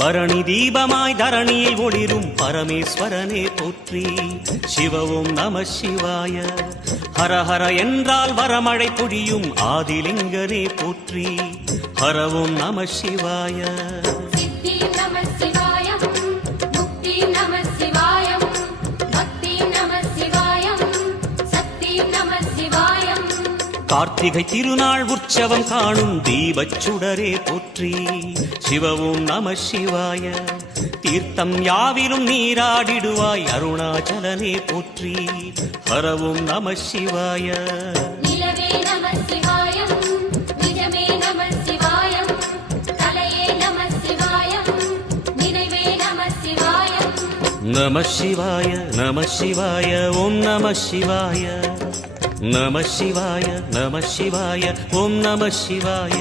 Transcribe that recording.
பரணி தீபமாய் தரணியில் ஒளிரும் பரமேஸ்வரனே போற்றி. சிவ ஓம் நம சிவாய. ஹர ஹர என்றால் வரமழை பொழியும் ஆதிலிங்கனே போற்றி. ஹர ஓம் நம சிவாய. சித்தி நம சிவாயம், முக்தி நம சிவாயம், பக்தி நம சிவாயம், சக்தி நம சிவாயம். கார்த்திகை திருநாள் உற்சவம் காணும் தீபச்சுடரே போற்றி. சிவ ஓம் நம சிவாய. தீர்த்தம் யாவிலும் நீராடிடுவாய் அருணாச்சலனே போற்றி. ஹர ஓம் நம சிவாய. நிலவே நம சிவாயம், நிஜமே நம சிவாயம், தலையே நம சிவாயம், நினைவே நம சிவாயம். நம சிவாய நம சிவாய ஓம் நம சிவாய. நம சிவாய நம சிவாய ஓம் நம சிவாய.